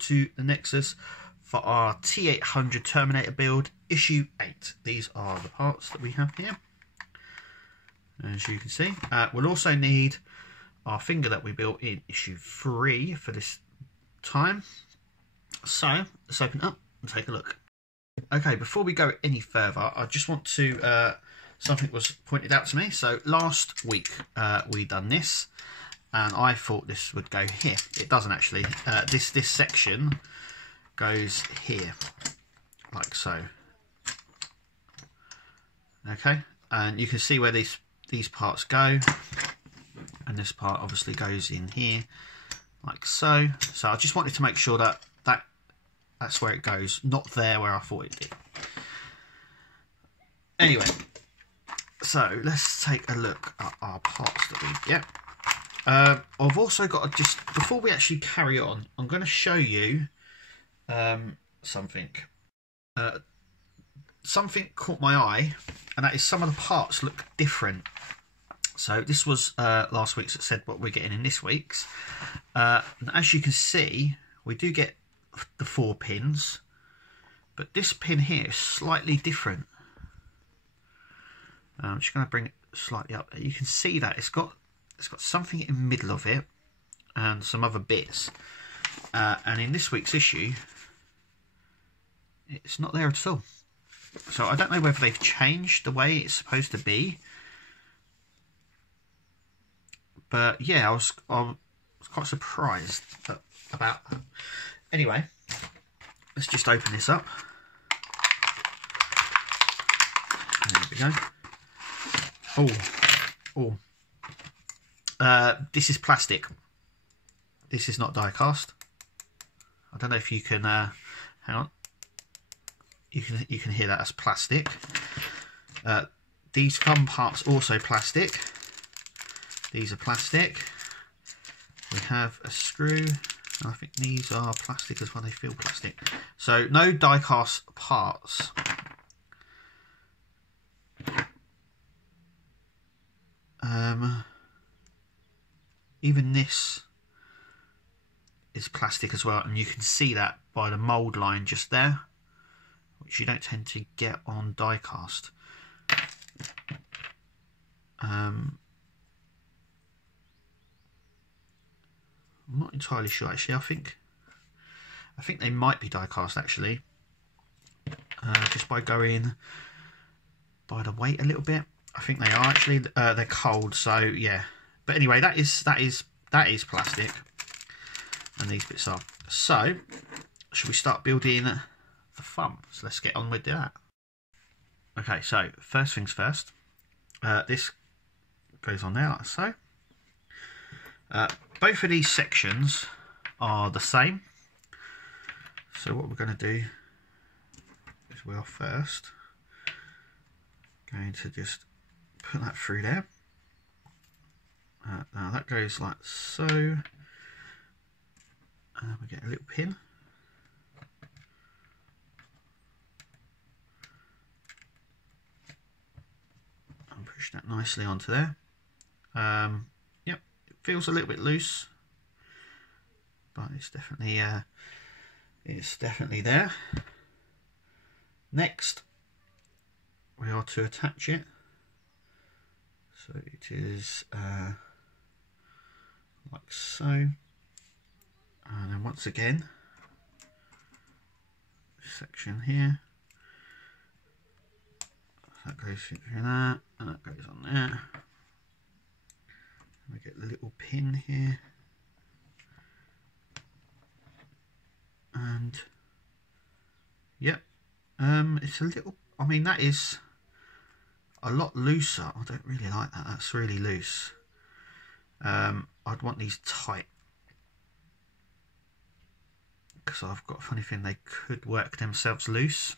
to the Nexus for our T800 Terminator build, issue 8. These are the parts that we have here, as you can see. We'll also need our finger that we built in issue 3 for this time. So let's open it up and take a look. Okay, before we go any further, I just want to, something was pointed out to me. So last week we done this, and I thought this would go here. It doesn't actually. This section goes here, like so. Okay, and you can see where these parts go, and this part obviously goes in here, like so. So I just wanted to make sure that that's where it goes, not there where I thought it did. Anyway, so let's take a look at our parts that we get. I've also got to just, before we actually carry on, I'm going to show you something. Something caught my eye, and that is some of the parts look different. So this was last week's that said what we're getting in this week's. And as you can see, we do get the 4 pins, but this pin here is slightly different. I'm just going to bring it slightly up there. You can see that it's got something in the middle of it and some other bits, and in this week's issue it's not there at all. So I don't know whether they've changed the way it's supposed to be, but yeah, I was quite surprised about that. Anyway, let's just open this up. There we go. This is plastic. This is not die cast. I don't know if you can hang on. You can hear that as plastic. These thumb parts also plastic. These are plastic. We have a screw. I think these are plastic as well. They feel plastic. So no die cast parts. Even this is plastic as well, and you can see that by the mould line just there, which you don't tend to get on die cast. I'm not entirely sure actually. I think they might be die cast actually, just by going by the weight a little bit. I think they are actually. They're cold, so yeah. But anyway, that is plastic, and these bits are. So should we start building the thumb? So let's get on with that. Okay, so first things first. This goes on there like so. Both of these sections are the same. So what we're going to do is we are first going to just put that through there. Now that goes like so. We get a little pin. And push that nicely onto there. Yep, it feels a little bit loose, but it's definitely there. Next, we are to attach it. So it is like so, and then once again, this section here, that goes through that, and that goes on there. And we get the little pin here, and yep, it's a little. I mean, that is a lot looser. I don't really like that. That's really loose. I'd want these tight, because I've got a funny feeling they could work themselves loose.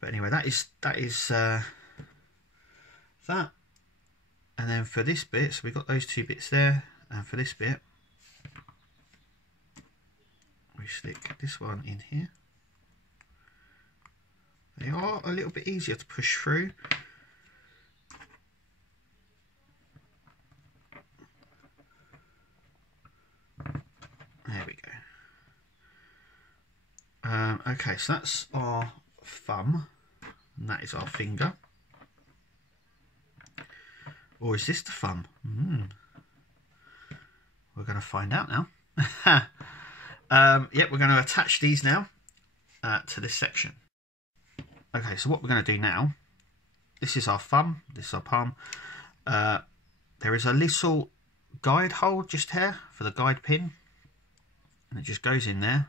But anyway, that is that. And then for this bit, so we've got those 2 bits there, and for this bit, we stick this one in here. They are a little bit easier to push through. There we go. Okay, so that's our thumb, and that is our finger. Or is this the thumb? We're going to find out now. Yep, we're going to attach these now to this section. Okay, so what we're going to do now, this is our thumb, this is our palm. There is a little guide hole just here for the guide pin, and it just goes in there.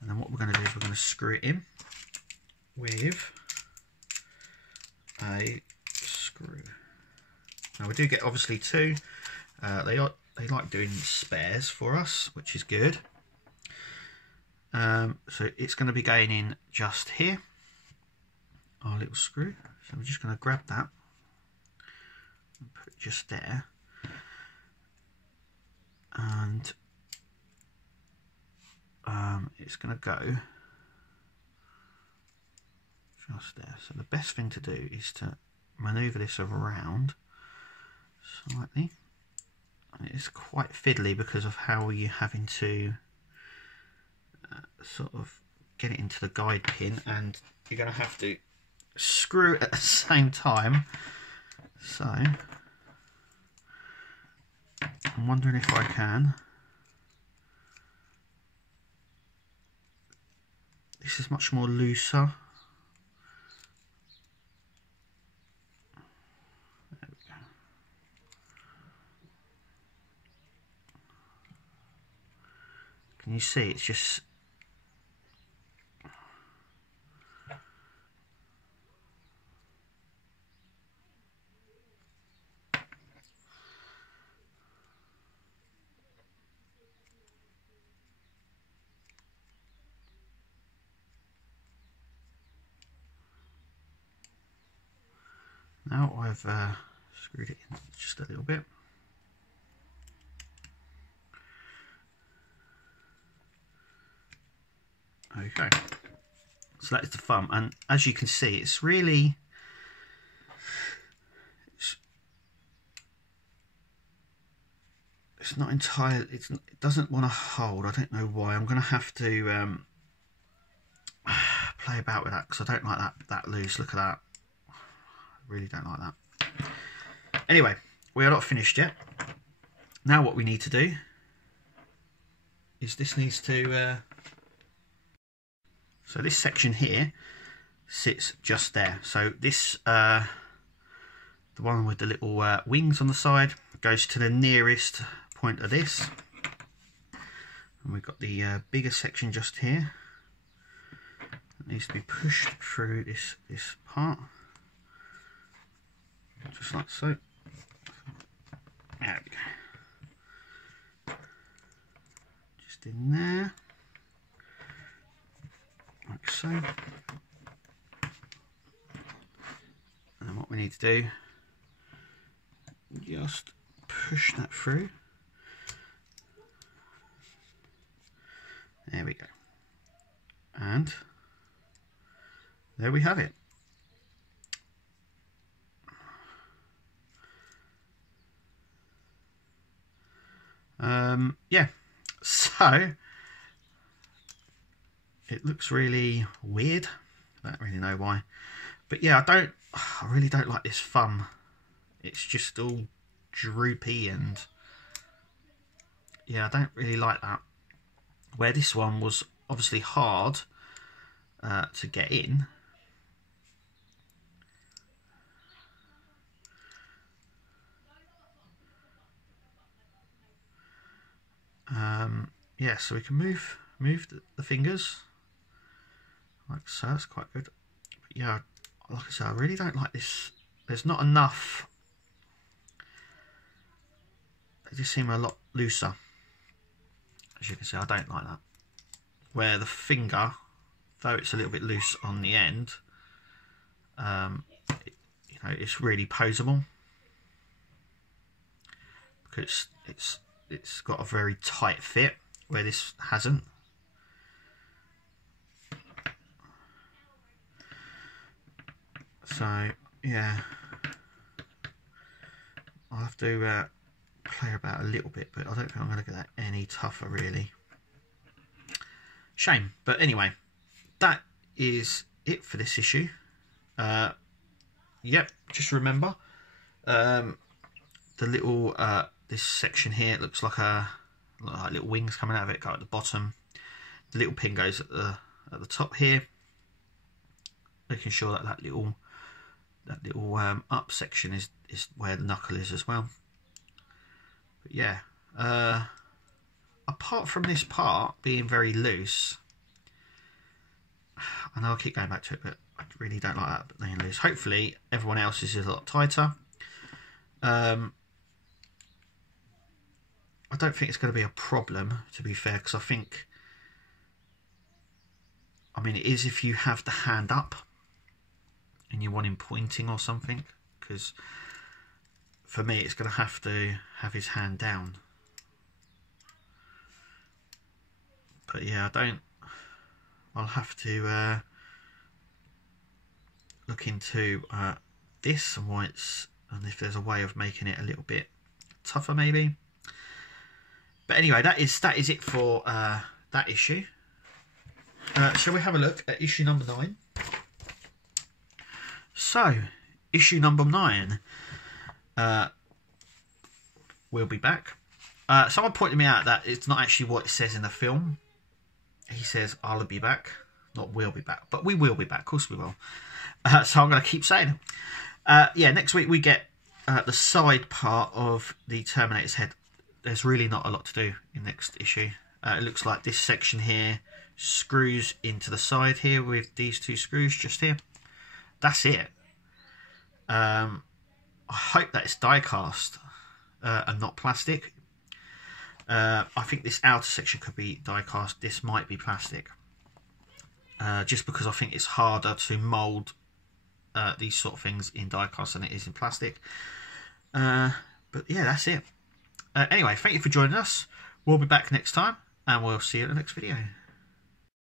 And then what we're going to do is we're going to screw it in with a screw. Now we do get obviously two. They like doing spares for us, which is good. So it's going to be going in just here, our little screw. So we're just going to grab that and put it just there, and it's going to go just there. So the best thing to do is to manoeuvre this around slightly. And it's quite fiddly because of how you're having to sort of get it into the guide pin, and you're going to have to screw it at the same time. So I'm wondering if I can. This is much more looser. There we go. Can you see? It's just now I've screwed it in just a little bit. Okay, so that is the thumb, and as you can see, it's really it's not entirely, it doesn't want to hold. I don't know why. I'm going to have to play about with that because I don't like that loose. Look at that. I really don't like that. Anyway, we are not finished yet. Now what we need to do is this needs to so this section here sits just there. So this the one with the little wings on the side goes to the nearest point of this, and we've got the bigger section just here. It needs to be pushed through this part, just like so. There we go. Just in there, like so. And then what we need to do, just push that through. There we go. And there we have it. Yeah, so it looks really weird. I don't really know why, but yeah, I really don't like this thumb. It's just all droopy, and yeah, I don't really like that. Where this one was obviously hard to get in. Yeah, so we can move the fingers like so. That's quite good. But yeah, like I said, I really don't like this. There's not enough. They just seem a lot looser. As you can see, I don't like that. Where the finger, though it's a little bit loose on the end, you know, it's really poseable because it's got a very tight fit where this hasn't. So yeah, I'll have to play about a little bit, but I don't think I'm going to get that any tougher really. Shame. But anyway, that is it for this issue. Yep, just remember the little this section here, it looks like little wings coming out of it, go at the bottom. The little pin goes at the top here, making sure that that little up section is where the knuckle is as well. But yeah, apart from this part being very loose, I know I keep going back to it, but I really don't like that being loose. Hopefully everyone else's is a lot tighter. I don't think it's going to be a problem, to be fair, because I mean, it is if you have the hand up and you want him pointing or something, because for me it's going to have his hand down. But yeah, I'll have to look into this and why and if there's a way of making it a little bit tougher maybe. But anyway, that is it for that issue. Shall we have a look at issue number 9? So, issue number 9. We'll be back. Someone pointed me out that it's not actually what it says in the film. He says, I'll be back, not we'll be back. But we will be back, of course we will. So I'm going to keep saying it. Yeah, next week we get the side part of the Terminator's head. There's really not a lot to do in next issue. It looks like this section here screws into the side here with these 2 screws just here. That's it. I hope that it's die cast and not plastic. I think this outer section could be die cast. This might be plastic. Just because I think it's harder to mould these sort of things in die cast than it is in plastic. But yeah, that's it. Anyway, thank you for joining us. We'll be back next time, and we'll see you in the next video.